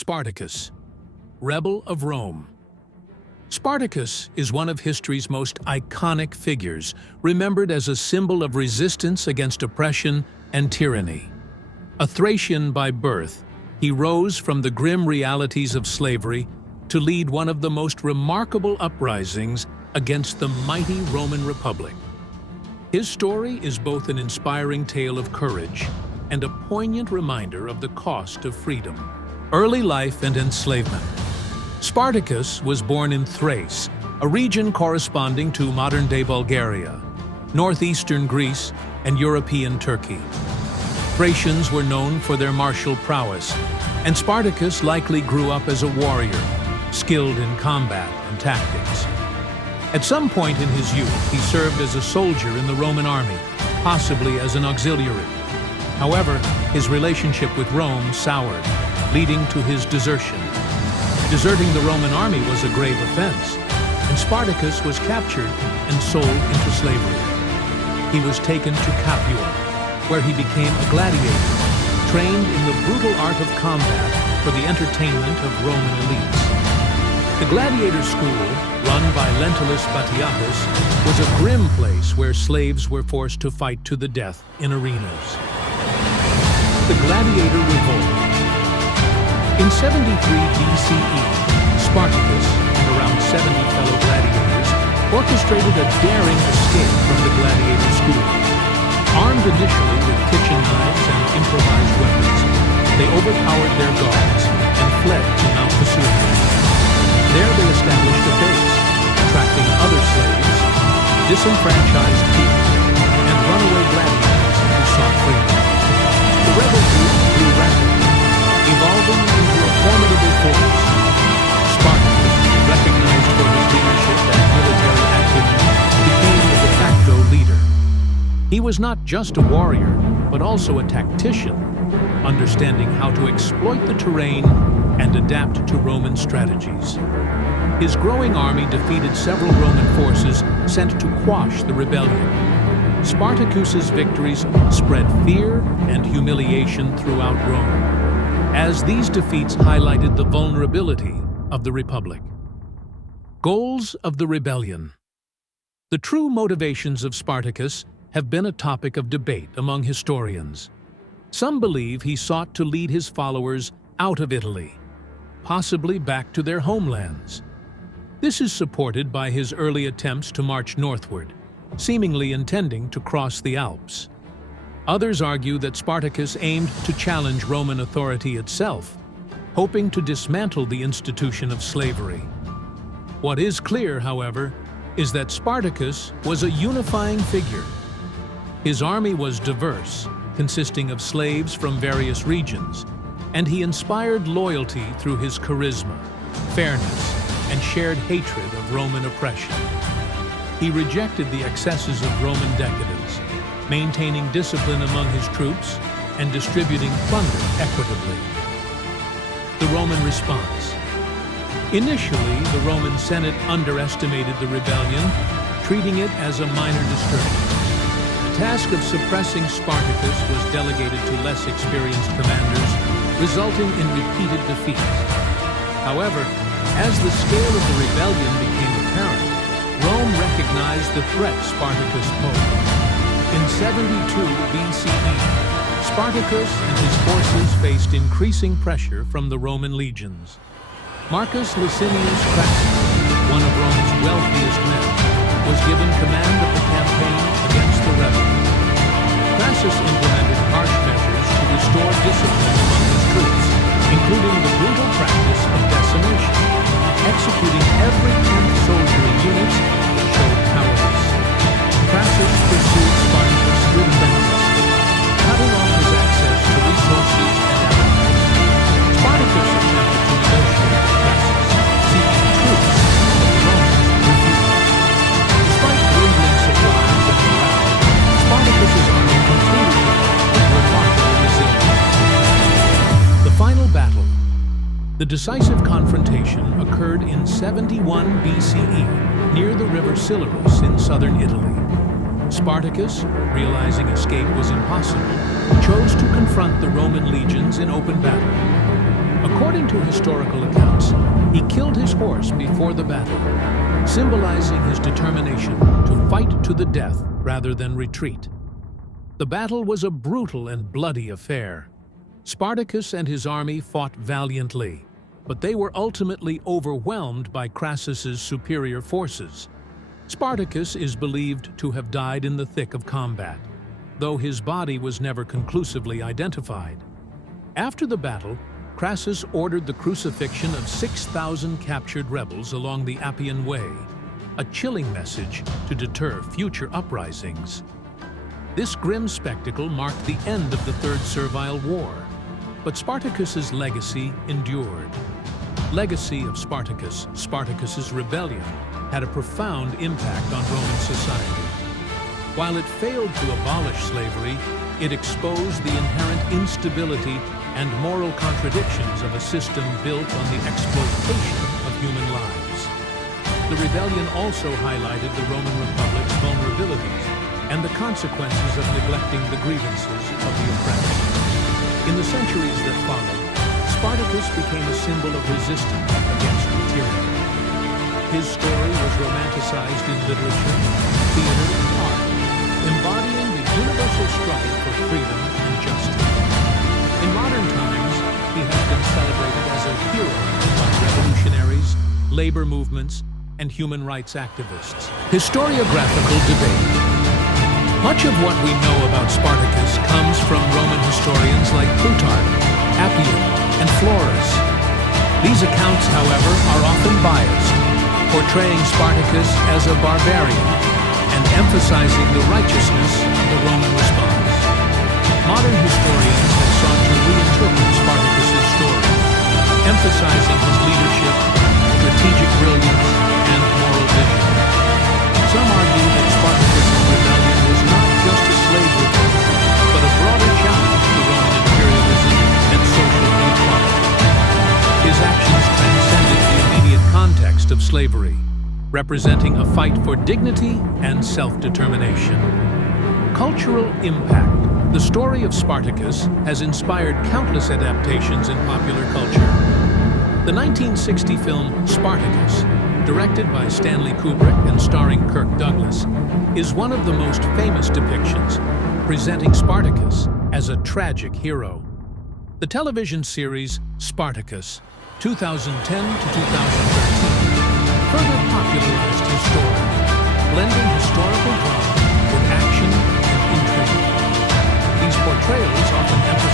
Spartacus, rebel of Rome. Spartacus is one of history's most iconic figures, remembered as a symbol of resistance against oppression and tyranny. A Thracian by birth, he rose from the grim realities of slavery to lead one of the most remarkable uprisings against the mighty Roman Republic. His story is both an inspiring tale of courage and a poignant reminder of the cost of freedom. Early life and enslavement. Spartacus was born in Thrace, a region corresponding to modern-day Bulgaria, northeastern Greece, and European Turkey. Thracians were known for their martial prowess, and Spartacus likely grew up as a warrior, skilled in combat and tactics. At some point in his youth, he served as a soldier in the Roman army, possibly as an auxiliary. However, his relationship with Rome soured, leading to his desertion. Deserting the Roman army was a grave offense, and Spartacus was captured and sold into slavery. He was taken to Capua, where he became a gladiator, trained in the brutal art of combat for the entertainment of Roman elites. The gladiator school, run by Lentulus Batiatus, was a grim place where slaves were forced to fight to the death in arenas. The gladiator revolt. In 73 BCE, Spartacus and around 70 fellow gladiators orchestrated a daring escape from the gladiator school. Armed initially with kitchen knives and improvised weapons, they overpowered their guards and fled to Mount Vesuvius. There they established a base, attracting other slaves, disenfranchised people, and runaway gladiators who sought freedom. The rebel group grew rapidly, evolving into a formidable force. Spartacus, recognized for his leadership and military acumen, became the de facto leader. He was not just a warrior, but also a tactician, understanding how to exploit the terrain and adapt to Roman strategies. His growing army defeated several Roman forces sent to quash the rebellion. Spartacus's victories spread fear and humiliation throughout Rome, as these defeats highlighted the vulnerability of the Republic. Goals of the rebellion. The true motivations of Spartacus have been a topic of debate among historians. Some believe he sought to lead his followers out of Italy, possibly back to their homelands. This is supported by his early attempts to march northward, seemingly intending to cross the Alps. Others argue that Spartacus aimed to challenge Roman authority itself, hoping to dismantle the institution of slavery. What is clear, however, is that Spartacus was a unifying figure. His army was diverse, consisting of slaves from various regions, and he inspired loyalty through his charisma, fairness, and shared hatred of Roman oppression. He rejected the excesses of Roman decadence, maintaining discipline among his troops and distributing plunder equitably. The Roman response. Initially, the Roman Senate underestimated the rebellion, treating it as a minor disturbance. The task of suppressing Spartacus was delegated to less experienced commanders, resulting in repeated defeats. However, as the scale of the rebellion became apparent, Rome recognized the threat Spartacus posed. In 72 BCE, Spartacus and his forces faced increasing pressure from the Roman legions. Marcus Licinius Crassus, one of Rome's wealthiest men, was given command of the campaign against the rebels. Crassus implemented harsh measures to restore discipline among his troops, including the brutal practice of decimation, executing every 10th soldier in units that showed cowardice. Crassus pursued Spartacus relentlessly, cutting off his access to resources and allies. Spartacus attempted to negotiate with Crassus, seeking troops, but the Romans refused. Despite dwindling supplies and morale, Spartacus's army continued with remarkable resilience. The final battle. The decisive confrontation occurred in 71 BCE near the river Silarus in southern Italy. Spartacus, realizing escape was impossible, chose to confront the Roman legions in open battle. According to historical accounts, he killed his horse before the battle, symbolizing his determination to fight to the death rather than retreat. The battle was a brutal and bloody affair. Spartacus and his army fought valiantly, but they were ultimately overwhelmed by Crassus's superior forces. Spartacus is believed to have died in the thick of combat, though his body was never conclusively identified. After the battle, Crassus ordered the crucifixion of 6,000 captured rebels along the Appian Way, a chilling message to deter future uprisings. This grim spectacle marked the end of the Third Servile War, but Spartacus's legacy endured. Legacy of Spartacus, Spartacus's rebellion, had a profound impact on Roman society. While it failed to abolish slavery, it exposed the inherent instability and moral contradictions of a system built on the exploitation of human lives. The rebellion also highlighted the Roman Republic's vulnerabilities and the consequences of neglecting the grievances of the oppressed. In the centuries that followed, Spartacus became a symbol of resistance against tyranny. His story was romanticized in literature, theater, and art, embodying the universal struggle for freedom and justice. In modern times, he has been celebrated as a hero by revolutionaries, labor movements, and human rights activists. Historiographical debate. Much of what we know about Spartacus comes from Roman historians like Plutarch, Appian, and Florus. These accounts, however, are often biased, portraying Spartacus as a barbarian and emphasizing the righteousness of the Roman response. Modern historians have sought to reinterpret Spartacus's story, emphasizing his leadership, strategic brilliance, and moral vision. Some argue that Spartacus's rebellion was not just a slave revolt, but a broader challenge to Roman imperialism and social inequality. His actions transcended the immediate context of slavery, representing a fight for dignity and self-determination. Cultural impact. The story of Spartacus has inspired countless adaptations in popular culture. The 1960 film Spartacus, directed by Stanley Kubrick and starring Kirk Douglas, is one of the most famous depictions, presenting Spartacus as a tragic hero. The television series Spartacus, 2010 to 2013, further popularized his story, blending historical drama with action and intrigue. These portrayals often emphasize